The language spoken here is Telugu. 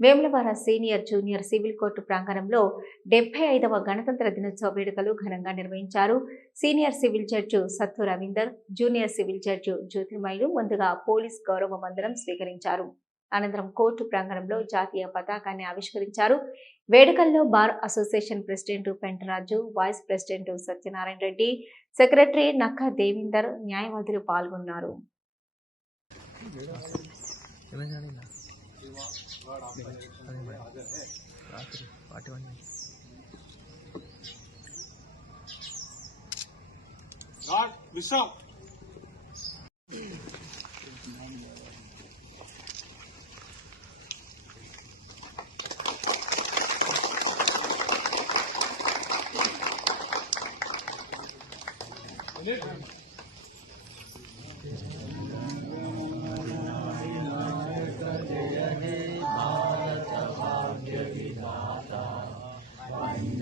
Vemulawada senior junior civil court ప్రాంగణంలో డెబ్బై ఐదవ గణతంత్ర దినోత్సవ వేడుకలు ఘనంగా నిర్వహించారు. Senior civil judge Sattu Ravinder junior civil judge జ్యోతిర్మయులు ముందుగా పోలీస్ గౌరవ వందనం స్వీకరించారు. అనంతరం కోర్టు ప్రాంగణంలో జాతీయ పతాకాన్ని ఆవిష్కరించారు. వేడుకల్లో bar association president Pentaraju vice president Satyanarayana Reddy secretary Nakka Devender న్యాయవాదులు పాల్గొన్నారు. किंवा गड आपल्या इलेक्शनमध्ये हजर आहे पाठवण God, Vishal.